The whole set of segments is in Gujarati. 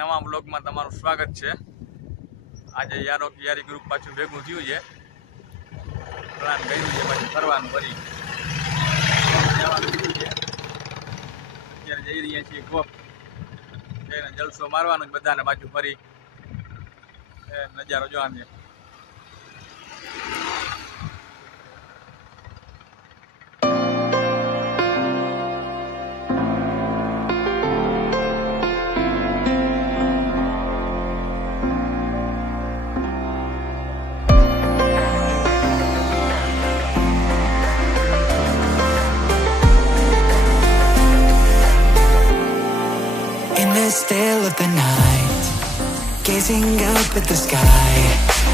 નવા બ્લોગમાં તમારું સ્વાગત છે। આજે યારો યારી ગ્રુપ પાછું ભેગું થયું છે, પ્લાન કર્યું છે પાછું ફરવાનું ફરી જવાનું થયું છે। અત્યારે જઈ રહ્યા છીએ ગોપ, જઈને જલસો મારવાનો બધાને પાછું ફરી નજારો જોવાનો છે। Still of the night, gazing up at the sky,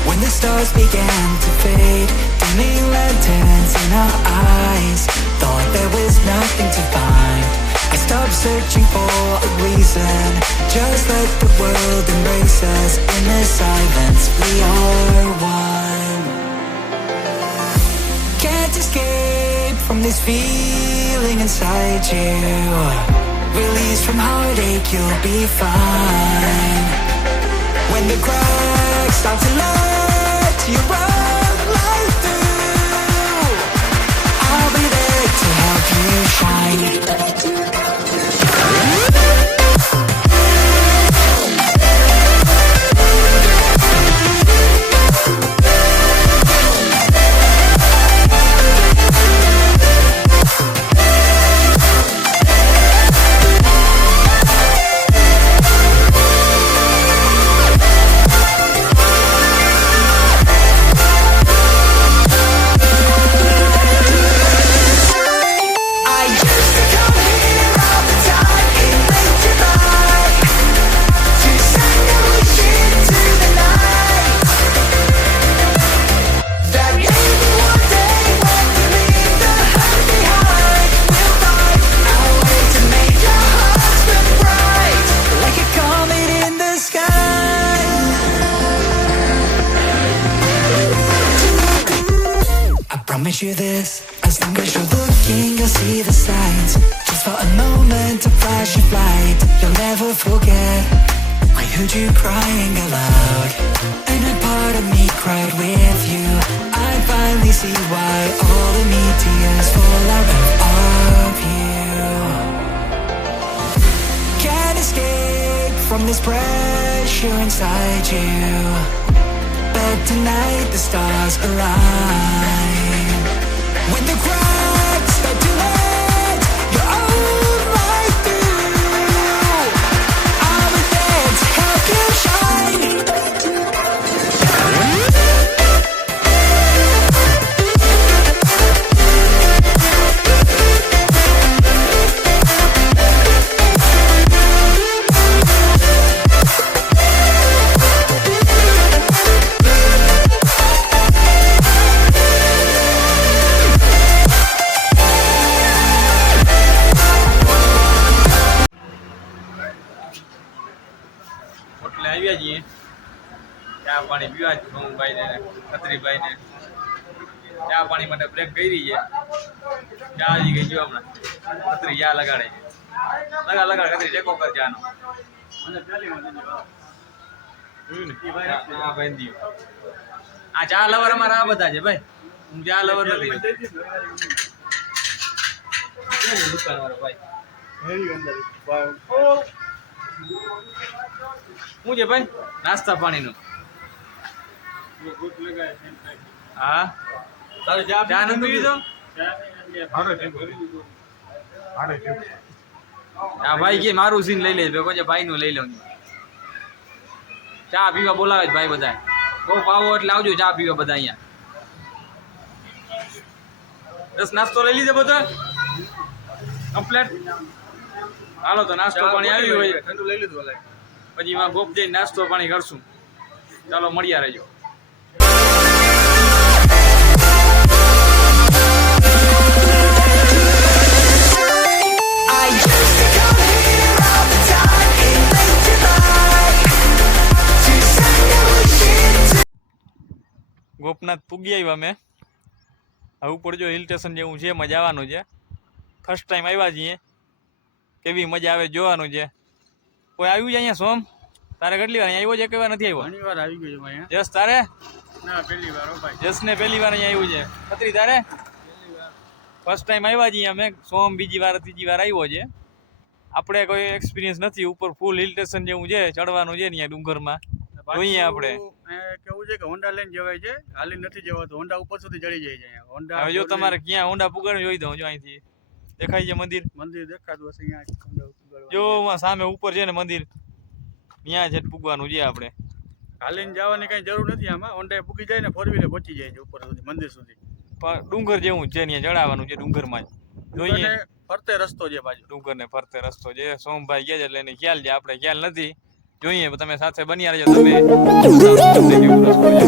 when the stars began to fade, dimming lanterns in our eyes, thought there was nothing to find. I stopped searching for a reason, just let the world embrace us. In the silence we are one. Can't escape from this feeling inside you. Release from heartache, you'll be fine. When the cracks start to let you run right through, I'll be there to help you shine. Promise you this, as long as you're looking, you'll see the signs. Just for a moment, a flash of light, you'll never forget. I heard you crying aloud, and a part of me cried with you. I finally see why all the me tears fall out of you. Can't escape from this pressure inside you, but tonight the stars align. When the cracks start to let your own light through, I'll be there to help you shine. એટલે આવ્યા છીએ, ચા પાણી પીવા જ સોમભાઈ ને ખત્રીભાઈ ને ચા પાણી માટે બ્રેક કરી છે। ચા આવી ગઈ જો હમણાં ખત્રી ચા લગાડે છે, લગાડ ખત્રી ટેકો કર ચાનો। હા ભાઈ દીવ આ ચા લવર અમારા આ બધા છે ભાઈ, હું ચા લવર નથી દુકાન વાળો ભાઈ। શું છે ભાઈ નાસ્તા પાણીનું? હા ચા નથી પીધો? હા ભાઈ કે મારું સીન લઈ લેજો, કોઈ ભાઈ નું લઈ લઉં। ચા પીવા બોલાવે ભાઈ બધા, બહુ પાવો એટલે આવજો ચા પીવા બધા અહીંયા। બસ નાસ્તો લઈ લીધો બધા કમ્પ્લેટ? હાલો તો નાસ્તો પાણી આવ્યું હોય ઠંડુ લઈ લીધું, પછી એમાં ગોપ જઈને નાસ્તો પાણી કરશું। ચાલો મળ્યા રહેજો। ગોપનાથ પૂગી આવ્યા અમે, હવે ઉપર જો હિલ સ્ટેશન જેવું છે, મજા આવવાનું છે। ફર્સ્ટ ટાઈમ આવ્યા છીએ, કેવી મજા આવે જોવાનું છે। કોઈ આવ્યું છે અહીંયા સોમ? તારે કેટલી વાર અહીંયા આવ્યો છે કે વાર નથી આવ્યો? ઘણી વાર આવી ગયો છું અહીંયા. જસ તારે? ના પહેલી વાર હો ભાઈ. જસને પહેલી વાર અહીંયા આવ્યું છે. ખત્રી તારે? ફર્સ્ટ ટાઈમ આવ્યા છીએ અમે. સોમ બીજી વાર ત્રીજી વાર આવ્યો છે. આપણે કોઈ એક્સપિરિયન્સ નથી. ઉપર ફૂલ હિલ સ્ટેશન જેવું છે, ચડવાનું છે અહીંયા ડુંગરમાં. જોઈએ આપણે. કેવું છે કે હોન્ડા લઈને જવાય છે, હાલી નથી જવાતું. હોન્ડા ઉપર સુધી ચડી જાય છે અહીંયા. હોન્ડા હવે જો તમારે ક્યાં હોન્ડા પુગાડ જોઈ દઉં જો અહીંથી દેખાય છે મંદિર. મંદિર દેખાતું હશે અહીંયા. હોન્ડા પુગાડવા. જો આમાં સામે ઉપર છે ને મંદિર, ત્યાં જ પૂગવાનું છે આપણે. હાલીને જવાની કઈ જરૂર નથી આમાં. હોન્ડા પૂગી જાય ને 4 વ્હીલર પહોંચી જાય છે ઉપર સુધી, મંદિર સુધી. પણ ડુંગર જેવું છે, ત્યાં ચડાવવાનું છે ડુંગરમાં જ. જોઈએ અને ફરતે રસ્તો છે બાજુ. ડુંગર ને ફરતે રસ્તો છે. સોમભાઈ કહે છે એટલે એને ખ્યાલ છે, આપણે ખ્યાલ નથી. જોઈએ તમે સાથે બન્યા રહેજો. તમે તમને કેવું રસ્તો છે.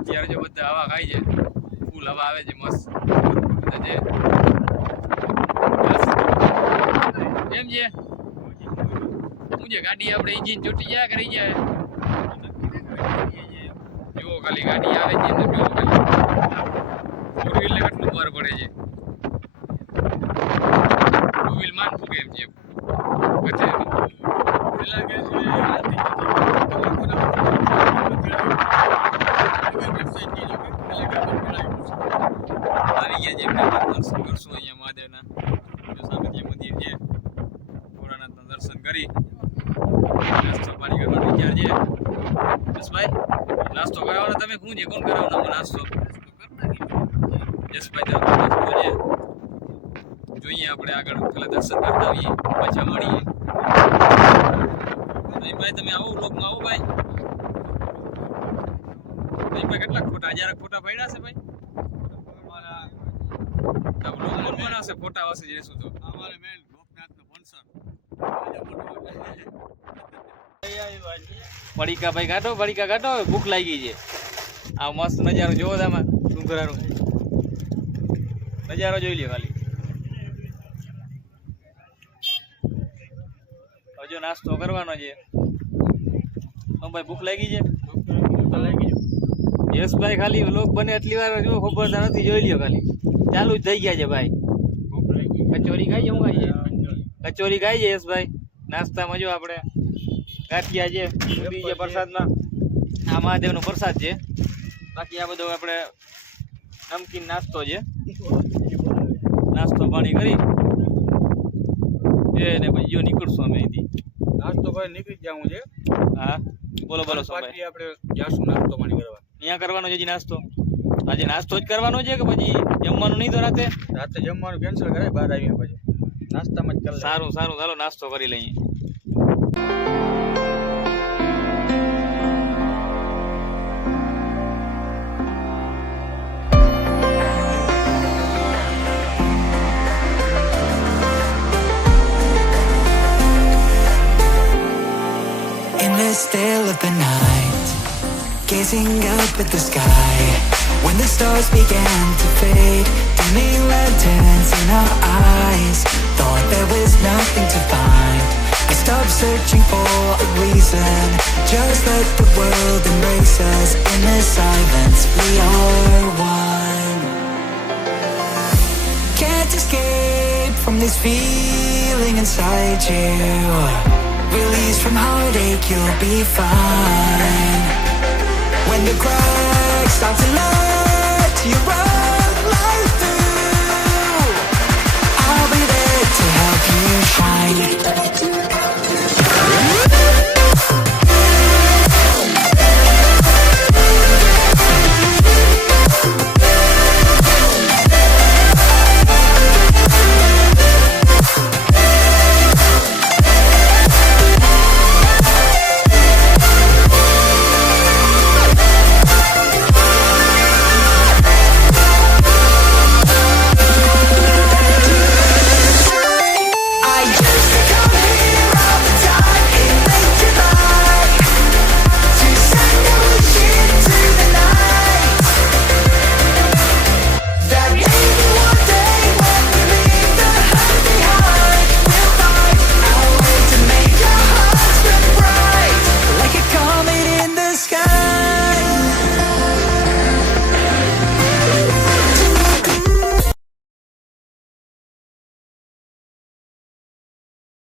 અત્યારે જો બધા હવા ખાય છે, ફૂલ હવા આવે છે મસ્ત. બધા છે એમ છે. શું છે ગાડી આપણે ઇન્જિન ચોટી જાય કે રહી જાય? જો ખાલી ગાડી આવે છે ને જો ખાલી 4 વ્હીલ ને કેટલું વાર પડે છે. 2 વ્હીલ માન ફૂકે એમ છે. પેલા કે છે હાલતી આવી ગયા છે એમને દર્શન કરશું અહીંયા મહાદેવના. જો સામે જે મંદિર છે, ભોળાનાથના દર્શન કરી નાસ્તો પાણી કરવાનો વિચાર છે. જસભાઈ નાસ્તો કરાવવાનો તમે? શું છે, કોણ કરાવવાનો નાસ્તો? જસભાઈ તરફ નાસ્તો છે. જોઈએ આપણે આગળ પેલા દર્શન કરતા આવીએ, પાછા મળીએ. ભાઈ તમે આવો બ્લોગમાં આવો ભાઈ. ભાઈ કેટલા ફોટા, 1000 ફોટા પડ્યા છે ભાઈ? બ્લોગ બનાવશે, ફોટા આવશે જેશું તો. અમારે મેન ગોપનાથનો ફંક્શન પડીકા ભાઈ કાઢો, પડીકા કાઢો, ભૂખ લાગી છે. આ મસ્ત નજારો જોવો તમે, ડુંગરાનો નજારો જોઈ લ્યો ખાલી. હજુ નાસ્તો કરવાનો છે. ભાઈ ભૂખ લાગી છે? યશભાઈ ખાલી લોક બને એટલી વાર જો ખબર નથી, જોઈ લ્યો ખાલી ચાલુ જ થઈ ગયા છે ભાઈ. કચોરી ખાઈ છે? હું ખાઈ છે? કચોરી ખાઈ છે યશભાઈ. નાસ્તામાં જો આપણે ગાંઠિયા છે, પૂરી છે પ્રસાદમાં. આ મહાદેવનો પ્રસાદ છે. બાકી આ બધો આપણે નમકીન નાસ્તો છે. નાસ્તો પાણી કરી ને પછી જો નીકળશું અમે અહીંથી. નાસ્તો ભાઈ નીકળી જવું છે. હા બોલો બોલો. બાકી આપણે જાશું નાસ્તો પાણી કરવા. અહીંયા કરવાનો છે જી નાસ્તો? આજે નાસ્તો જ કરવાનો છે કે પછી જમવાનું નહીં તો રાતે? રાતે જમવાનું કેન્સલ કરાય, બહાર આવીએ પછી નાસ્તામાં જ કરી સારું સારું, ચાલો નાસ્તો કરી લઈએ. In the still of the night, gazing up at the sky, when the stars began to fade, dimming lanterns in our eyes, thought there was nothing to find. I stopped searching for a reason, just let the world embrace us. In the silence, we are one. Can't escape from this feeling inside you. Release from heartache, you'll be fine. When the cracks start to let you